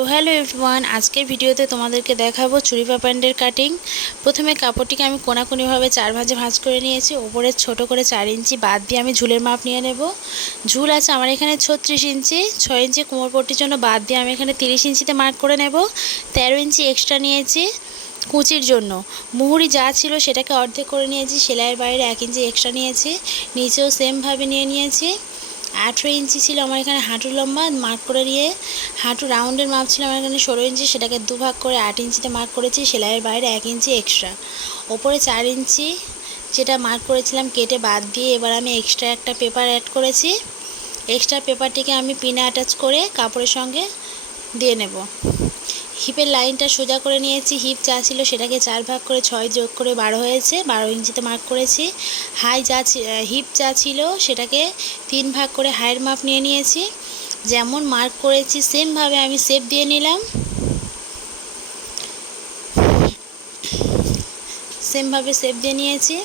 তো hello everyone, আজকের ভিডিওতে তোমাদেরকে দেখাবো চুড়িপা প্যান্টের কাটিং। প্রথমে কাপড়টিকে আমি কোনাকুনিভাবে 4 ভাঁজে ভাঁজ করে নিয়েছি। ওপরে ছোট করে 4 ইঞ্চি বাদ দিয়ে আমি ঝুলের মাপ নিয়ে নেব। ঝুল আছে আমার এখানে 36 ইঞ্চি, 6 ইঞ্চি কোমরপট্টির জন্য বাদ দিয়ে আমি এখানে 30 ইঞ্চিতে মার্ক করে নেব। 13 ইঞ্চি এক্সট্রা নিয়েছি কুচির জন্য। মুহুরি যা ছিল সেটাকে অর্ধেক করে নিয়েছি, সেলাইয়ের বাইরে 1 ইঞ্চি এক্সট্রা নিয়েছি, নিচেও সেমভাবে নিয়েছি। 18 ইঞ্চি ছিল আমার এখানে হাঁটুর লম্বা, মার্ক করে নিয়ে হাঁটু রাউন্ডের মাপ ছিল আমার এখানে 16 ইঞ্চি, সেটাকে দুভাগ করে 8 ইঞ্চিতে মার্ক করেছি, সেলাইয়ের বাইরে 1 ইঞ্চি এক্সট্রা। ওপরে 4 ইঞ্চি যেটা মার্ক করেছিলাম কেটে বাদ দিয়ে এবার আমি এক্সট্রা একটা পেপার অ্যাড করেছি। এক্সট্রা পেপারটিকে আমি পিনে অ্যাটাচ করে কাপড়ের সঙ্গে দিয়ে নেব। হিপের লাইনটা সোজা করে নিয়েছি। হিপ যা ছিল সেটাকে 4 ভাগ করে 6 যোগ করে 12 হয়েছে, 12 ইঞ্চিতে মার্ক করেছি। হিপ যা ছিল সেটাকে 3 ভাগ করে হাইয়ের মাপ নিয়েছি। যেমন মার্ক করেছি সেমভাবে আমি শেপ দিয়ে নিলাম। নিয়েছি।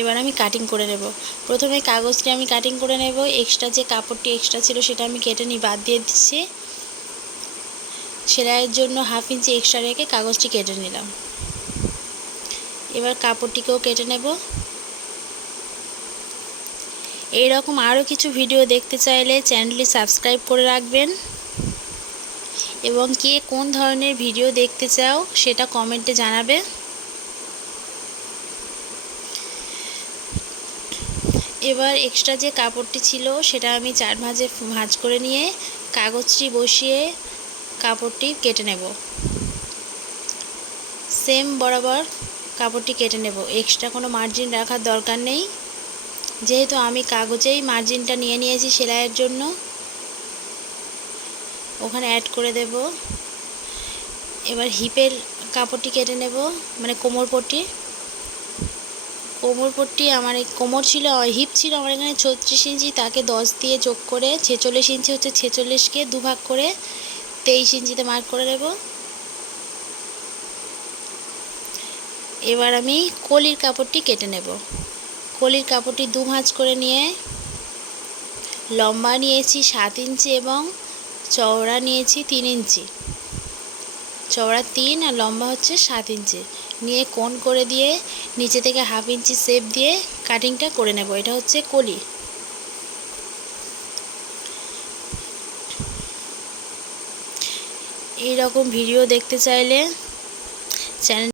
এবার আমি কাটিং করে নেব। প্রথমে কাগজটি আমি কাটিং করে নেব। এক্সট্রা যে কাপড়টি এক্সট্রা ছিল সেটা আমি কেটে বাদ দিয়ে দিচ্ছি। সেলাইয়ের জন্য 1/2 ইঞ্চি এক্সট্রা রেখে কাগজটি কেটে নিলাম। এবার কাপড়টিকেও কেটে নেব। এইরকম আরও কিছু ভিডিও দেখতে চাইলে চ্যানেলটি সাবস্ক্রাইব করে রাখবেন এবং কে কোন ধরনের ভিডিও দেখতে চাও সেটা কমেন্টে জানাবে। এবার এক্সট্রা যে কাপড়টি ছিল সেটা আমি 4 ভাঁজে ভাঁজ করে নিয়ে কাগজটি বসিয়ে কাপড়টি কেটে নেব। সেম বরাবর কাপড়টি কেটে নেব। এক্সট্রা কোনো মার্জিন রাখার দরকার নেই, যেহেতু আমি কাগজেই মার্জিনটা নিয়েছি সেলাইয়ের জন্য। ওখানে অ্যাড করে দেব। এবার হিপের কাপড়টি কেটে নেব, মানে কোমরপট্টি আমার হিপ ছিল আমার এখানে 36 ইঞ্চি, তাকে 10 দিয়ে যোগ করে 46 ইঞ্চি হচ্ছে। 46কে দুভাগ করে 23 ইঞ্চিতে মার্ক করে দেব। এবার আমি কলির কাপড়টি কেটে নেব। কলির কাপড়টি 2 ভাঁজ করে নিয়ে লম্বা নিয়েছি 7 ইঞ্চি এবং চওড়া নিয়েছি 3 ইঞ্চি। চওড়া 3 আর লম্বা হচ্ছে 7 ইঞ্চি নিয়ে কোণ করে দিয়ে নিচে থেকে 1/2 ইঞ্চি শেপ দিয়ে কাটিংটা করে নেব। এটা হচ্ছে কলি। এই রকম ভিডিও দেখতে চাইলে চ্যানেল